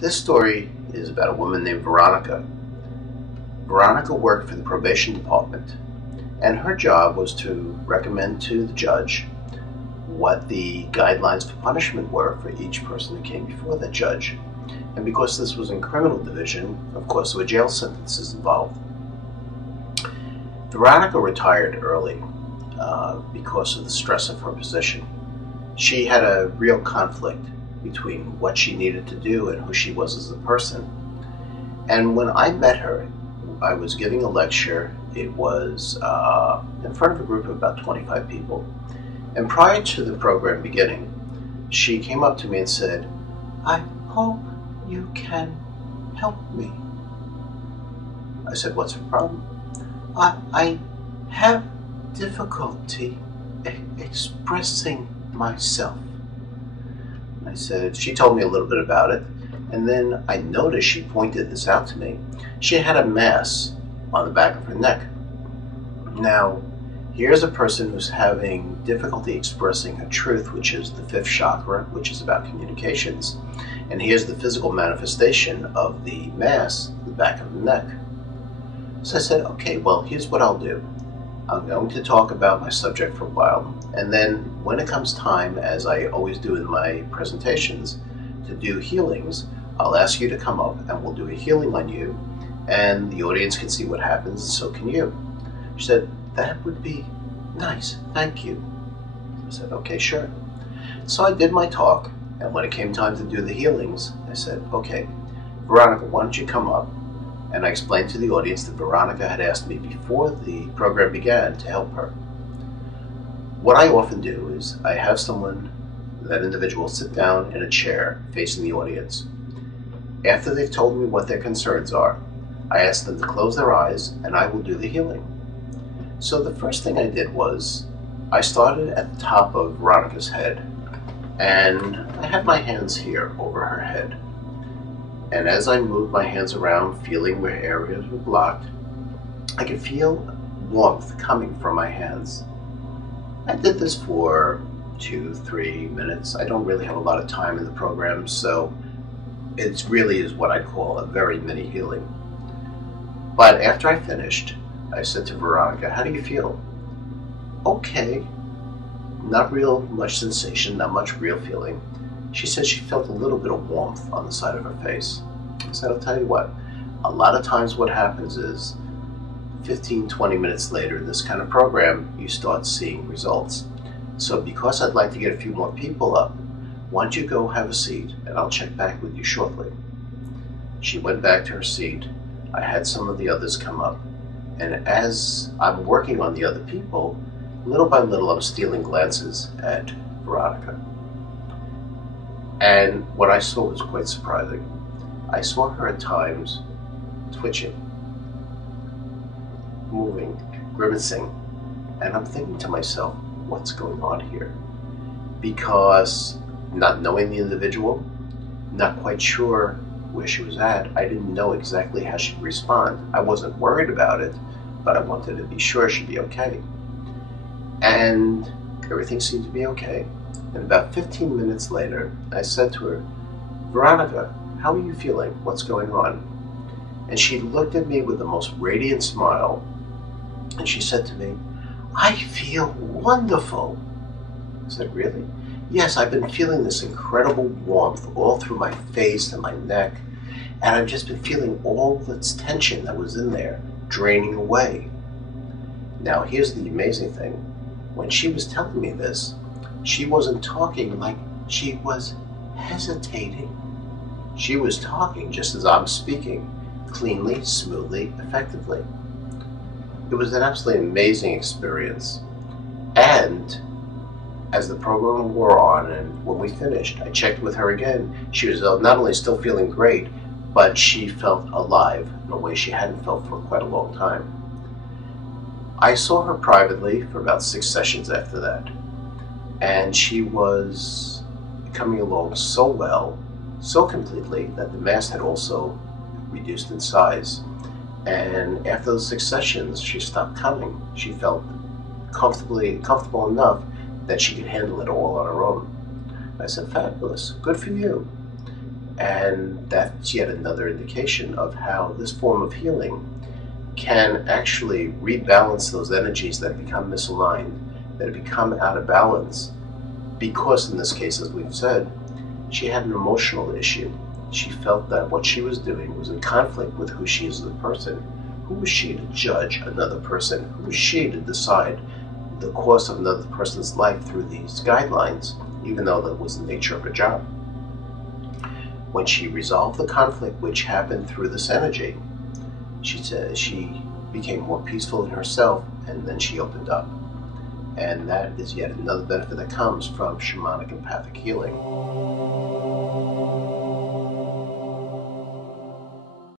This story is about a woman named Veronica. Veronica worked for the probation department, and her job was to recommend to the judge what the guidelines for punishment were for each person who came before the judge. And because this was in criminal division, of course, there were jail sentences involved. Veronica retired early because of the stress of her position. She had a real conflict between what she needed to do and who she was as a person. And when I met her, I was giving a lecture. It was in front of a group of about 25 people. And prior to the program beginning, she came up to me and said, "I hope you can help me." I said, "What's her problem?" I have difficulty expressing myself." I said, she told me a little bit about it, and then I noticed she pointed this out to me. She had a mass on the back of her neck. Now, here's a person who's having difficulty expressing her truth, which is the fifth chakra, which is about communications. And here's the physical manifestation of the mass, the back of the neck. So I said, okay, well, here's what I'll do. I'm going to talk about my subject for a while, and then when it comes time, as I always do in my presentations, to do healings, I'll ask you to come up and we'll do a healing on you, and the audience can see what happens, and so can you. She said, "That would be nice, thank you." I said, okay, sure. So I did my talk, and when it came time to do the healings, I said, okay, Veronica, why don't you come up? And I explained to the audience that Veronica had asked me before the program began to help her. What I often do is I have that individual sit down in a chair facing the audience. After they've told me what their concerns are, I ask them to close their eyes and I will do the healing. So the first thing I did was I started at the top of Veronica's head, and I had my hands here over her head. And as I moved my hands around, feeling where areas were blocked, I could feel warmth coming from my hands. I did this for 2-3 minutes. I don't really have a lot of time in the program, so it really is what I'd call a very mini healing. But after I finished, I said to Veronica, "How do you feel?" "Okay." Not real much sensation, not much real feeling. She said she felt a little bit of warmth on the side of her face. I said, "I'll tell you what, a lot of times what happens is 15-20 minutes later in this kind of program, you start seeing results. So because I'd like to get a few more people up, why don't you go have a seat and I'll check back with you shortly." She went back to her seat. I had some of the others come up. And as I'm working on the other people, little by little I'm stealing glances at Veronica. And what I saw was quite surprising. I saw her at times twitching, moving, grimacing, and I'm thinking to myself, what's going on here? Because not knowing the individual, not quite sure where she was at, I didn't know exactly how she'd respond. I wasn't worried about it, but I wanted to be sure she'd be okay. And everything seemed to be okay. And about 15 minutes later, I said to her, "Veronica, how are you feeling? What's going on?" And she looked at me with the most radiant smile, and she said to me, "I feel wonderful." I said, "Really?" "Yes, I've been feeling this incredible warmth all through my face and my neck, and I've just been feeling all this tension that was in there draining away." Now, here's the amazing thing. When she was telling me this, she wasn't talking like she was hesitating. She was talking just as I'm speaking, cleanly, smoothly, effectively. It was an absolutely amazing experience. And as the program wore on and when we finished, I checked with her again. She was not only still feeling great, but she felt alive in a way she hadn't felt for quite a long time. I saw her privately for about 6 sessions after that, and she was coming along so well, so completely, that the mass had also reduced in size. And after those 6 sessions, she stopped coming. She felt comfortable enough that she could handle it all on her own. I said, "Fabulous, good for you." And that's yet another indication of how this form of healing can actually rebalance those energies that become misaligned, that have become out of balance, because in this case, as we've said, she had an emotional issue. She felt that what she was doing was in conflict with who she is as a person. Who was she to judge another person? Who was she to decide the course of another person's life through these guidelines, even though that was the nature of her job? When she resolved the conflict which happened through this energy, she said she became more peaceful in herself, and then she opened up. And that is yet another benefit that comes from shamanic empathic healing.